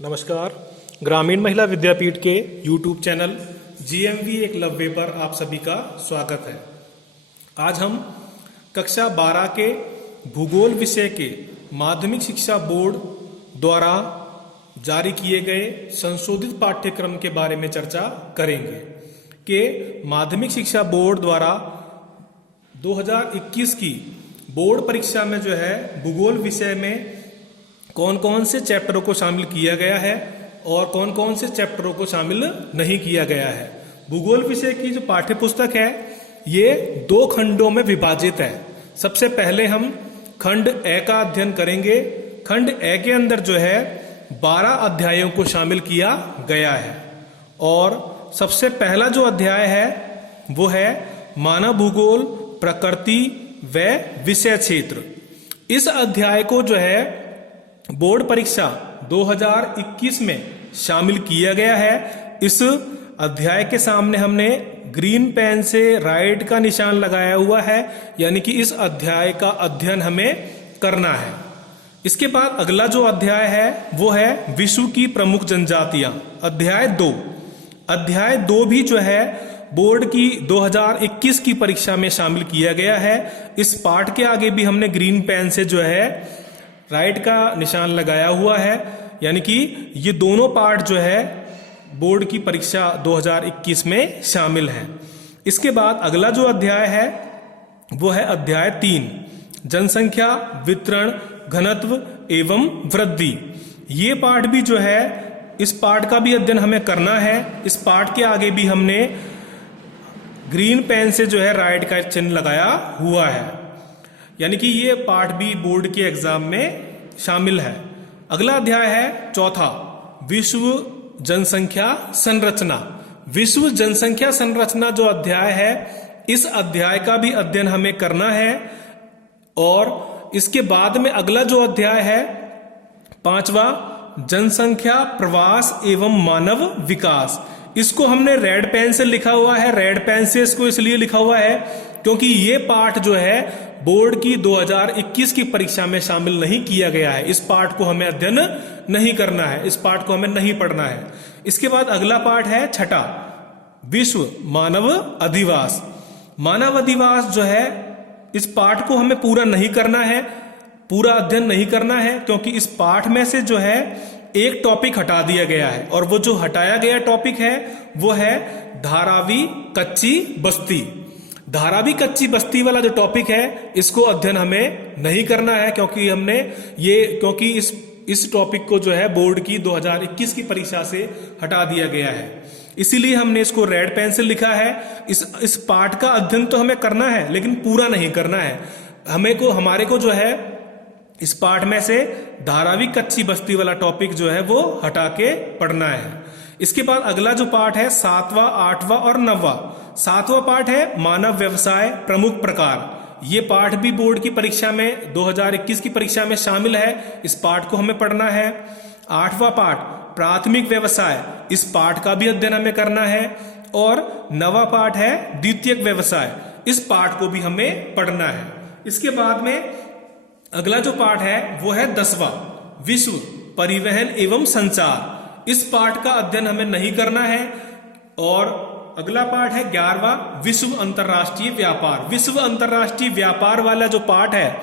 नमस्कार। ग्रामीण महिला विद्यापीठ के YouTube चैनल GMV एकलव्य पर आप सभी का स्वागत है। आज हम कक्षा 12 के भूगोल विषय के माध्यमिक शिक्षा बोर्ड द्वारा जारी किए गए संशोधित पाठ्यक्रम के बारे में चर्चा करेंगे कि माध्यमिक शिक्षा बोर्ड द्वारा 2021 की बोर्ड परीक्षा में जो है भूगोल विषय में कौन कौन से चैप्टरों को शामिल किया गया है और कौन कौन से चैप्टरों को शामिल नहीं किया गया है। भूगोल विषय की जो पाठ्य पुस्तक है ये 2 खंडों में विभाजित है। सबसे पहले हम खंड ए का अध्ययन करेंगे। खंड ए के अंदर जो है 12 अध्यायों को शामिल किया गया है और सबसे पहला जो अध्याय है वो है मानव भूगोल, प्रकृति व विषय क्षेत्र। इस अध्याय को जो है बोर्ड परीक्षा 2021 में शामिल किया गया है। इस अध्याय के सामने हमने ग्रीन पेन से राइट का निशान लगाया हुआ है, यानी कि इस अध्याय का अध्ययन हमें करना है। इसके बाद अगला जो अध्याय है वो है विश्व की प्रमुख जनजातियां, अध्याय 2। अध्याय 2 भी जो है बोर्ड की 2021 की परीक्षा में शामिल किया गया है। इस पाठ के आगे भी हमने ग्रीन पेन से जो है राइट का निशान लगाया हुआ है, यानी कि ये दोनों पार्ट जो है बोर्ड की परीक्षा 2021 में शामिल है। इसके बाद अगला जो अध्याय है वो है अध्याय 3, जनसंख्या, वितरण, घनत्व एवं वृद्धि। ये पार्ट भी जो है इस पार्ट का भी अध्ययन हमें करना है। इस पार्ट के आगे भी हमने ग्रीन पेन से जो है राइट का चिन्ह लगाया हुआ है, यानी कि ये पार्ट भी बोर्ड के एग्जाम में शामिल है। अगला अध्याय है चौथा, विश्व जनसंख्या संरचना। विश्व जनसंख्या संरचना जो अध्याय है इस अध्याय का भी अध्ययन हमें करना है। और इसके बाद में अगला जो अध्याय है 5वां, जनसंख्या, प्रवास एवं मानव विकास। इसको हमने रेड पेन से लिखा हुआ है। रेड पेन से इसको इसलिए लिखा हुआ है क्योंकि ये पाठ जो है बोर्ड की 2021 की परीक्षा में शामिल नहीं किया गया है। इस पाठ को हमें अध्ययन नहीं करना है, इस पाठ को हमें नहीं पढ़ना है। इसके बाद अगला पाठ है छठा, विश्व मानव अधिवास। मानव अधिवास जो है इस पाठ को हमें पूरा नहीं करना है, पूरा अध्ययन नहीं करना है, क्योंकि इस पाठ में से जो है एक टॉपिक हटा दिया गया है और वो जो हटाया गया टॉपिक है वो है धारावी कच्ची बस्ती। धारावी कच्ची बस्ती वाला जो टॉपिक है इसको अध्ययन हमें नहीं करना है, क्योंकि इस टॉपिक को जो है बोर्ड की 2021 की परीक्षा से हटा दिया गया है। इसीलिए हमने इसको रेड पेन से लिखा है। इस पाठ का अध्ययन तो हमें करना है लेकिन पूरा नहीं करना है। हमारे को जो है इस पाठ में से धारावी कच्ची बस्ती वाला टॉपिक जो है वो हटा के पढ़ना है। इसके बाद अगला जो पाठ है 7वां, 8वां और 9वां। 7वां पाठ है मानव व्यवसाय प्रमुख प्रकार। ये पाठ भी बोर्ड की परीक्षा में 2021 की परीक्षा में शामिल है। इस पाठ को हमें पढ़ना है। 8वां पाठ प्राथमिक व्यवसाय, इस पाठ का भी अध्ययन हमें करना है। और 9वां पाठ है द्वितीयक व्यवसाय, इस पाठ को भी हमें पढ़ना है। इसके बाद में अगला जो पाठ है वो है 10वां, विश्व परिवहन एवं संचार। इस पाठ का अध्ययन हमें नहीं करना है। और अगला पाठ है 11वां, विश्व अंतरराष्ट्रीय व्यापार। विश्व अंतरराष्ट्रीय व्यापार वाला जो पाठ है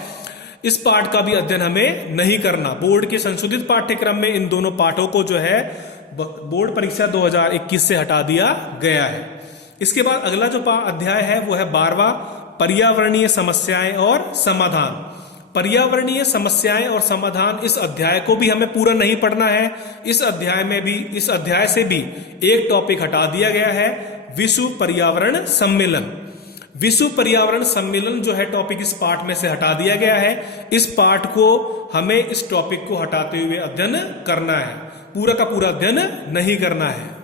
इस पाठ का भी अध्ययन हमें नहीं करना। बोर्ड के संशोधित पाठ्यक्रम में इन दोनों पाठों को जो है बोर्ड परीक्षा 2021 से हटा दिया गया है। इसके बाद अगला जो अध्याय है वो है 12वां, पर्यावरणीय समस्याएं और समाधान। पर्यावरणीय समस्याएं और समाधान, इस अध्याय को भी हमें पूरा नहीं पढ़ना है। इस अध्याय से भी एक टॉपिक हटा दिया गया है, विश्व पर्यावरण सम्मेलन। विश्व पर्यावरण सम्मेलन जो है टॉपिक इस पाठ में से हटा दिया गया है। इस पाठ को हमें इस टॉपिक को हटाते हुए अध्ययन करना है, पूरा का पूरा अध्ययन नहीं करना है।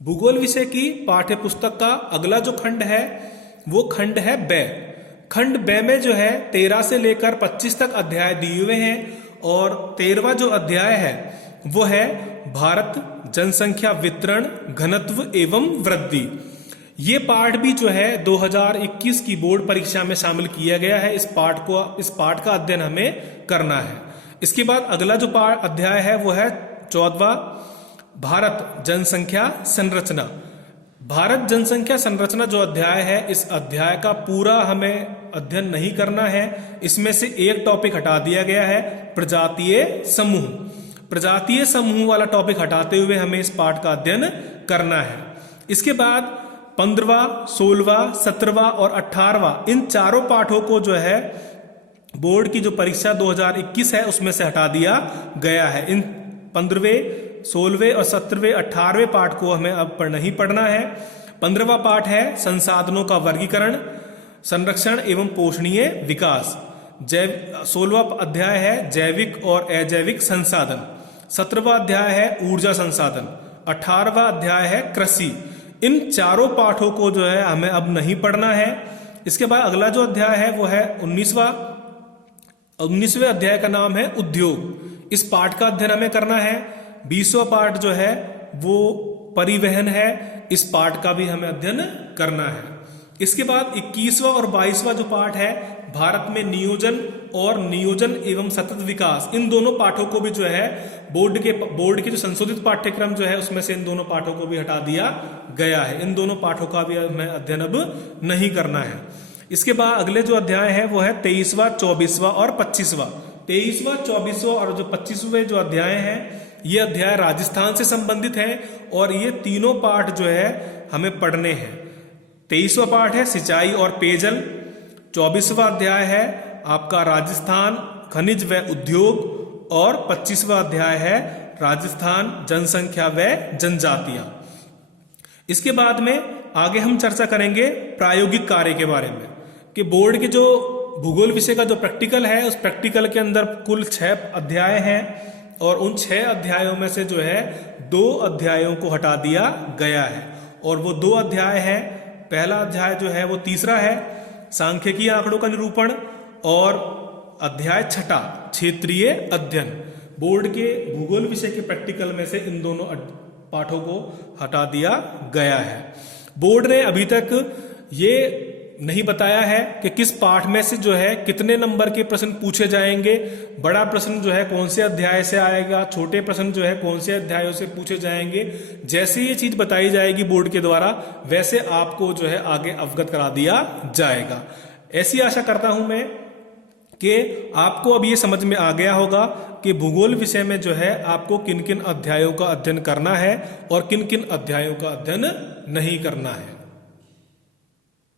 भूगोल विषय की पाठ्य पुस्तक का अगला जो खंड है वो खंड है ब। खंड ब में जो है 13 से लेकर 25 तक अध्याय दिए हुए हैं और 13वां जो अध्याय है वो है भारत, जनसंख्या वितरण, घनत्व एवं वृद्धि। ये पाठ भी जो है 2021 की बोर्ड परीक्षा में शामिल किया गया है। इस पाठ का अध्ययन हमें करना है। इसके बाद अगला जो अध्याय है वो है 14वां, भारत जनसंख्या संरचना। भारत जनसंख्या संरचना जो अध्याय है, इस अध्याय का पूरा हमें अध्ययन नहीं करना है। इसमें से एक टॉपिक हटा दिया गया है, प्रजातीय समूह। प्रजातीय समूह वाला टॉपिक हटाते हुए हमें इस पाठ का अध्ययन करना है। इसके बाद 15वां, 16वां, 17वां और 18वां, इन चारों पाठों को जो है बोर्ड की जो परीक्षा 2021 है उसमें से हटा दिया गया है। इन 15वें, 16वें और 17वें, 18वें पाठ को हमें अब नहीं पढ़ना है। 15वां पाठ है संसाधनों का वर्गीकरण, संरक्षण एवं पोषणीय विकास। 16वां अध्याय है जैविक और अजैविक संसाधन। 17वां अध्याय है ऊर्जा संसाधन। 18वां अध्याय है कृषि। इन चारों पाठों को जो है हमें अब नहीं पढ़ना है। इसके बाद अगला जो अध्याय है वो है 19वें अध्याय का नाम है उद्योग। इस पाठ का अध्ययन हमें करना है। 20वां पाठ जो है वो परिवहन है। इस पाठ का भी हमें अध्ययन करना है। इसके बाद 21वां और 22वां जो पाठ है भारत में नियोजन और नियोजन एवं सतत विकास, इन दोनों पाठों को भी जो है बोर्ड के जो संशोधित पाठ्यक्रम जो है उसमें से इन दोनों पाठों को भी हटा दिया गया है। इन दोनों पाठों का भी हमें अध्ययन अब नहीं करना है। इसके बाद अगले जो अध्याय है वो है 23वां, 24वां और 25वां। 23वां, 24वां और जो 25वें जो अध्याय हैं, ये अध्याय राजस्थान से संबंधित है और ये तीनों पाठ जो है हमें पढ़ने हैं। 23वां पाठ है सिंचाई और पेयजल। 24वां अध्याय है आपका राजस्थान, खनिज व उद्योग। और 25वां अध्याय है राजस्थान, जनसंख्या व जनजातियां। इसके बाद में आगे हम चर्चा करेंगे प्रायोगिक कार्य के बारे में, कि बोर्ड के जो भूगोल विषय का जो प्रैक्टिकल है, उस प्रैक्टिकल के अंदर कुल 6 अध्याय हैं और उन 6 अध्यायों में से जो है 2 अध्यायों को हटा दिया गया है। और वो 2 अध्याय है, पहला अध्याय जो है वो तीसरा है सांख्यिकीय आंकड़ों का निरूपण, और अध्याय 6 क्षेत्रीय अध्ययन। बोर्ड के भूगोल विषय के प्रैक्टिकल में से इन दोनों पाठों को हटा दिया गया है। बोर्ड ने अभी तक ये नहीं बताया है कि किस पाठ में से जो है कितने नंबर के प्रश्न पूछे जाएंगे। बड़ा प्रश्न जो है कौन से अध्याय से आएगा, छोटे प्रश्न जो है कौन से अध्यायों से पूछे जाएंगे। जैसे ये चीज बताई जाएगी बोर्ड के द्वारा, वैसे आपको जो है आगे अवगत करा दिया जाएगा। ऐसी आशा करता हूं मैं कि आपको अब ये समझ में आ गया होगा कि भूगोल विषय में जो है आपको किन किन अध्यायों का अध्ययन करना है और किन किन अध्यायों का अध्ययन नहीं करना है।